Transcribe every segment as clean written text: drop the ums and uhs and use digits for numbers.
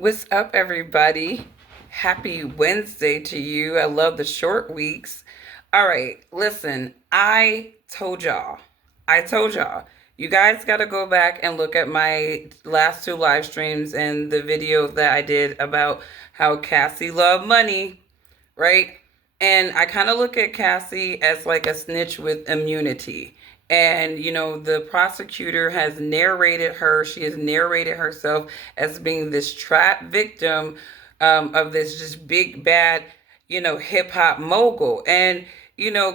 What's up, everybody? Happy Wednesday to you. I love the short weeks. All right, listen, I told y'all, you guys got to go back and look at my last two live streams and the video that I did about how Cassie loved money, right? And I kind of look at Cassie as like a snitch with immunity. And, the prosecutor has narrated her, she has narrated herself as being this trap victim of this just big, bad, hip hop mogul. And,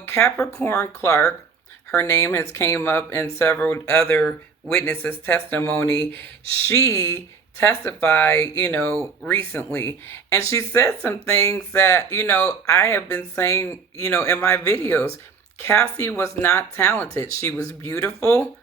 Capricorn Clark, her name has came up in several other witnesses' testimony. She testified, recently. And she said some things that, I have been saying, in my videos. Cassie was not talented. She was beautiful,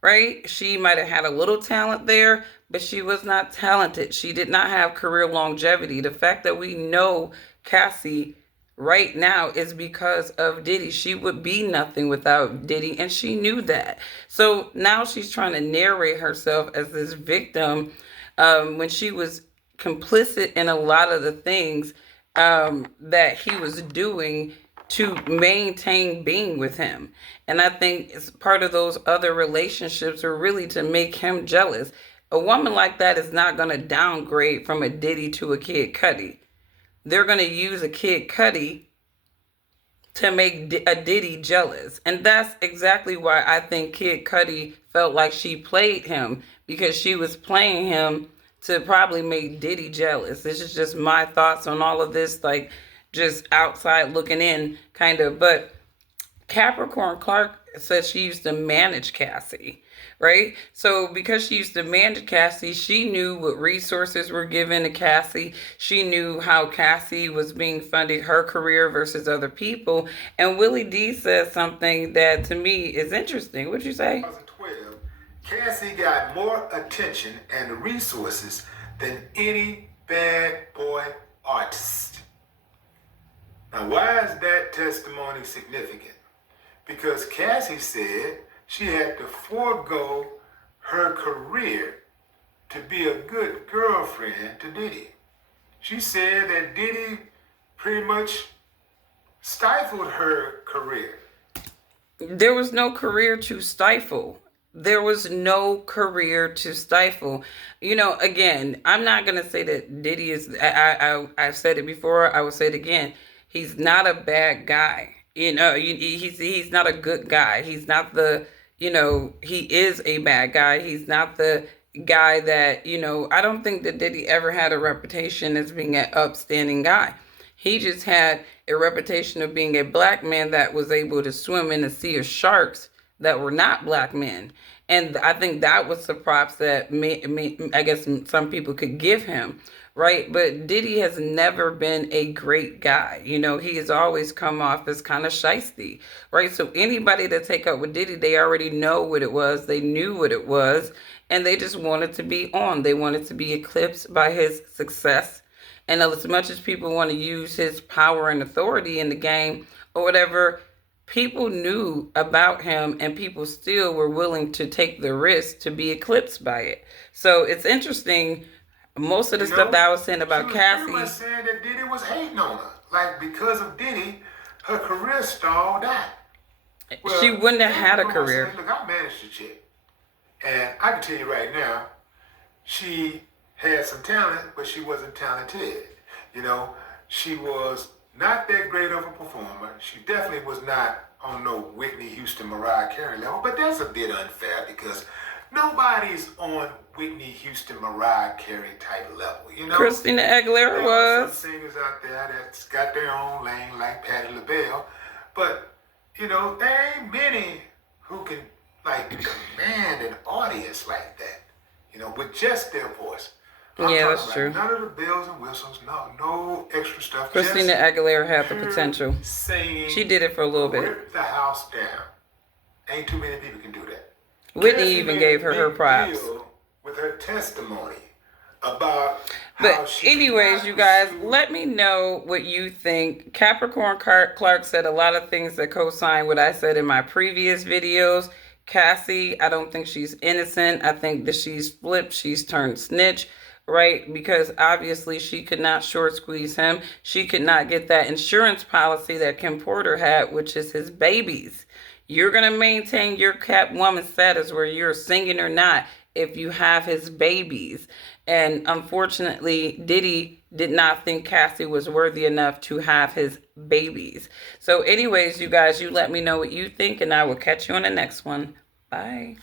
right? She might have had a little talent there, but she was not talented. She did not have career longevity. The fact that we know Cassie right now is because of Diddy. She would be nothing without Diddy, and she knew that. So now she's trying to narrate herself as this victim when she was complicit in a lot of the things that he was doing to maintain being with him. And I think it's part of those other relationships are really to make him jealous. A woman like that is not going to downgrade from a Diddy to a Kid Cudi. They're going to use a Kid Cudi to make a Diddy jealous. And that's exactly why I think Kid Cudi felt like she played him, because she was playing him to probably make Diddy jealous. This is just my thoughts on all of this, like just outside looking in kind of. But Capricorn Clark said she used to manage Cassie, right? So because she used to manage Cassie, she knew what resources were given to Cassie. She knew how Cassie was being funded, her career versus other people. And Willie D says something that to me is interesting. What'd you say? 2012, Cassie got more attention and resources than any bad boy artist. Now, why is that testimony significant? Because Cassie said she had to forego her career to be a good girlfriend to Diddy. She said that Diddy pretty much stifled her career. There was no career to stifle. There was no career to stifle. Again, I'm not going to say that Diddy is, I've said it before, I will say it again. He's not a bad guy. He's not a good guy. He's not he is a bad guy. He's not the guy that, I don't think that Diddy ever had a reputation as being an upstanding guy. He just had a reputation of being a black man that was able to swim in a sea of sharks that were not black men. And I think that was the props that I guess some people could give him, right? But Diddy has never been a great guy. He has always come off as kind of shiesty, right? So anybody that take up with Diddy, they already know what it was. They knew what it was, and they just wanted to be on. They wanted to be eclipsed by his success. And as much as people want to use his power and authority in the game or whatever, people knew about him, and people still were willing to take the risk to be eclipsed by it. So it's interesting. Most of the stuff that I was saying about Cassie. She was saying that Diddy was hating on her. Like, because of Diddy, her career stalled out. Well, she wouldn't have had a career. Saying, look, I managed the chick. And I can tell you right now, she had some talent, but she wasn't talented. She was not that great of a performer. She definitely was not on no Whitney Houston, Mariah Carey level, but that's a bit unfair because nobody's on Whitney Houston, Mariah Carey type level, Christina Aguilera was. Some singers out there that's got their own lane like Patti LaBelle, but, there ain't many who can, command an audience like that, with just their voice. Yeah, that's true. None of the bells and whistles, no extra stuff. Christina Aguilera had the potential. Singing, she did it for a little bit. Rip the house down. Ain't too many people can do that. Whitney even gave her props with her testimony about. But anyways, you guys, let me know what you think. Capricorn Clark said a lot of things that co-sign what I said in my previous videos. Cassie, I don't think she's innocent. I think that she's flipped. She's turned snitch, right? Because obviously she could not short squeeze him. She could not get that insurance policy that Kim Porter had, which is his babies. You're going to maintain your Catwoman status where you're singing or not if you have his babies. And unfortunately, Diddy did not think Cassie was worthy enough to have his babies. So anyways, you guys, you let me know what you think, and I will catch you on the next one. Bye.